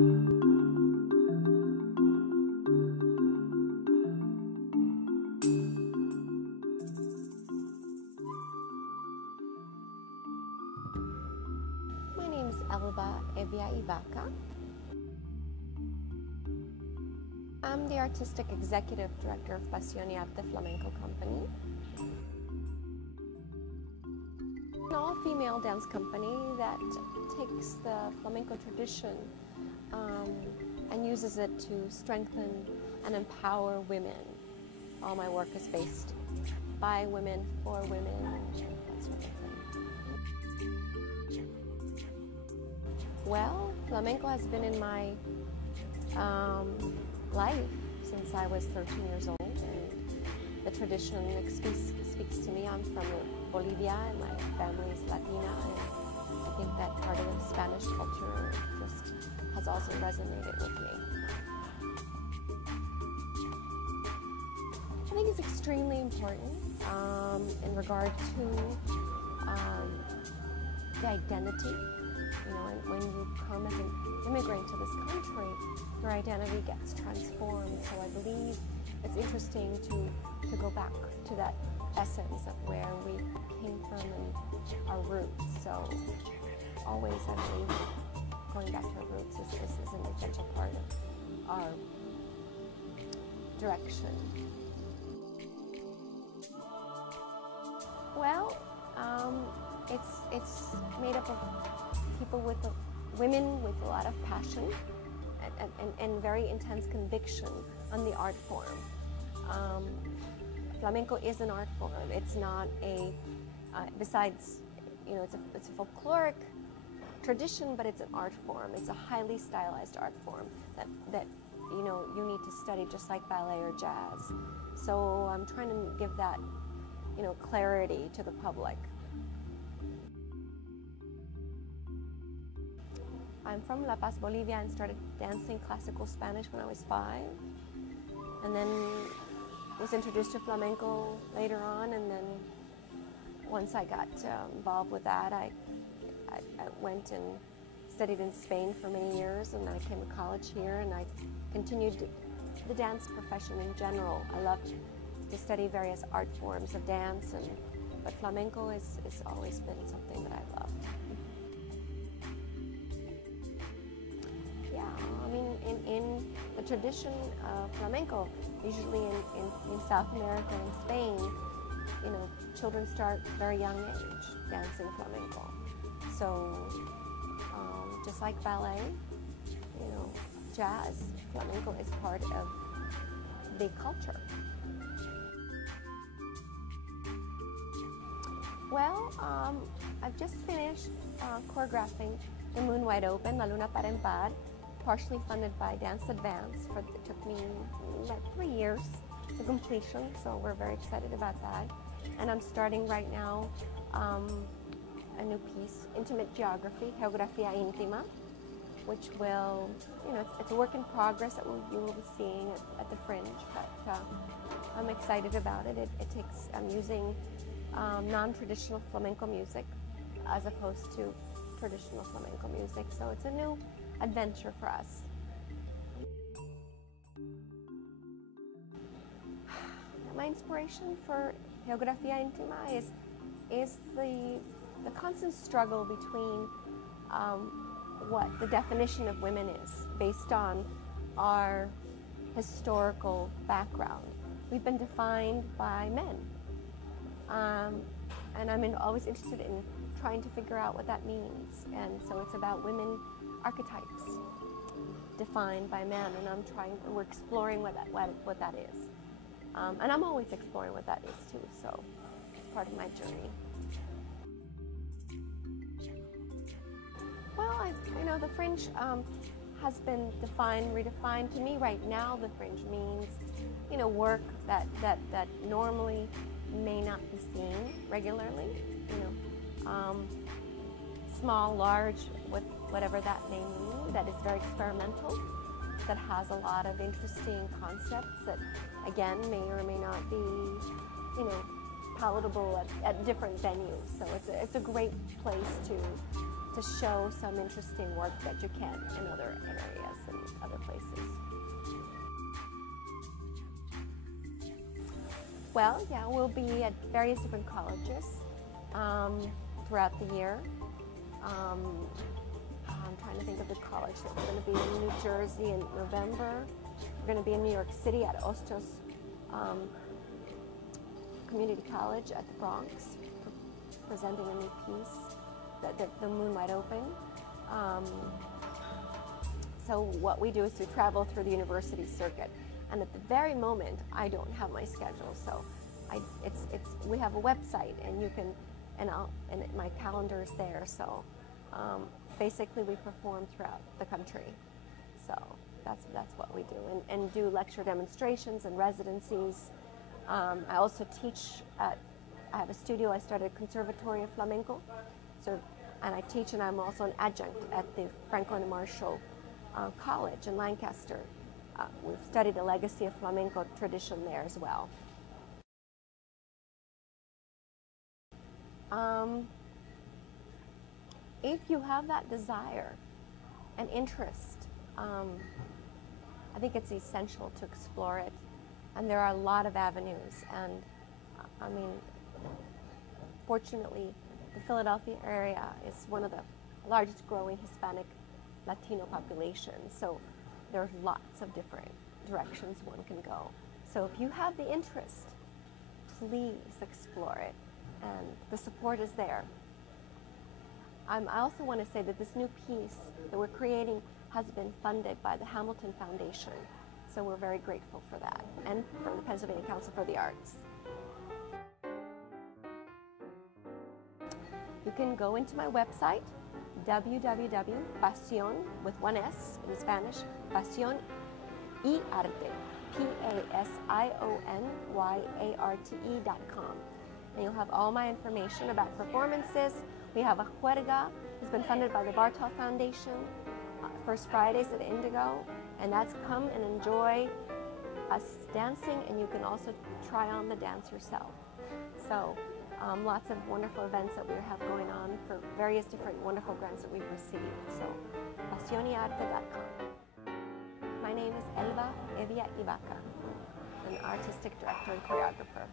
My name is Elba, Hevia y Vaca. I'm the Artistic Executive Director of PASION y ARTE Flamenco company. An all-female dance company that takes the flamenco tradition and uses it to strengthen and empower women. All my work is based by women, for women, that sort of thing. Well, flamenco has been in my life since I was 13 years old, and the tradition speaks to me. I'm from Bolivia and my family is Latina, and I think that part of the Spanish culture just has also resonated with me. I think it's extremely important in regard to the identity. You know, when you come as an immigrant to this country, your identity gets transformed. So I believe it's interesting to go back to that essence of where we came from and our roots. So always, I believe, going back to our roots is an essential part of our direction. Well, it's made up of women with a lot of passion and very intense conviction on the art form. Flamenco is an art form. It's not a, besides, you know, it's a folkloric tradition, but it's an art form. It's a highly stylized art form that you know, you need to study just like ballet or jazz. So I'm trying to give that, you know, clarity to the public. I'm from La Paz, Bolivia, and started dancing classical Spanish when I was 5. And then was introduced to flamenco later on, and then once I got involved with that, I went and studied in Spain for many years, and I came to college here, and I continued the dance profession in general. I loved to study various art forms of dance, but flamenco has always been something that I loved. Yeah, I mean, in the tradition of flamenco, usually in South America and Spain, you know, children start very young age dancing flamenco. So just like ballet, you know, jazz, flamenco is part of the culture. Well, I've just finished choreographing The Moon Wide Open, La Luna Para en Par, partially funded by Dance Advance. It took me about 3 years to completion, so we're very excited about that. And I'm starting right now a new piece, Intimate Geography, Geografía Íntima, which will, you know, it's a work in progress that you will be seeing at the Fringe, but I'm excited about it. I'm using non-traditional flamenco music as opposed to traditional flamenco music, so it's a new adventure for us. My inspiration for Geografía Íntima is the constant struggle between what the definition of women is based on our historical background. We've been defined by men, and I'm always interested in trying to figure out what that means. And so it's about women archetypes defined by men, and we're exploring what that is. And I'm always exploring what that is too, so it's part of my journey. Well, you know, the Fringe has been redefined. To me right now, the Fringe means, you know, work that normally may not be seen regularly, you know, small, large, with whatever that may mean, that is very experimental, that has a lot of interesting concepts that, again, may or may not be, you know, palatable at different venues. So it's a great place to to show some interesting work that you can in other areas and other places. Well, yeah, we'll be at various different colleges throughout the year. I'm trying to think of the college that we're going to be in New Jersey in November. We're going to be in New York City at Ostos Community College at the Bronx, presenting a new piece, the Moon Wide Open. So what we do is we travel through the university circuit, and at the very moment, I don't have my schedule. So we have a website, and you can, and my calendar is there. So basically, we perform throughout the country. So that's what we do, and do lecture demonstrations and residencies. I also teach I have a studio. I started Conservatory of Flamenco, and I teach, and I'm also an adjunct at the Franklin and Marshall College in Lancaster. We've studied the legacy of flamenco tradition there as well. If you have that desire and interest, I think it's essential to explore it. And there are a lot of avenues. And I mean, fortunately, the Philadelphia area is one of the largest growing Hispanic Latino populations. So there's lots of different directions one can go. So if you have the interest, please explore it. And the support is there. I also want to say that this new piece that we're creating has been funded by the Hamilton Foundation. So we're very grateful for that, and from the Pennsylvania Council for the Arts. You can go into my website, www.pasion, with one S in Spanish, PASION y ARTE, PASIONYARTE.com. And you'll have all my information about performances. We have a juerga. It's been funded by the Bartol Foundation. First Fridays at Indigo, and that's come and enjoy us dancing, and you can also try on the dance yourself. So lots of wonderful events that we have going on for various different wonderful grants that we've received. So PASIONYARTE.com. My name is Elba, Hevia y Vaca, an artistic director and choreographer.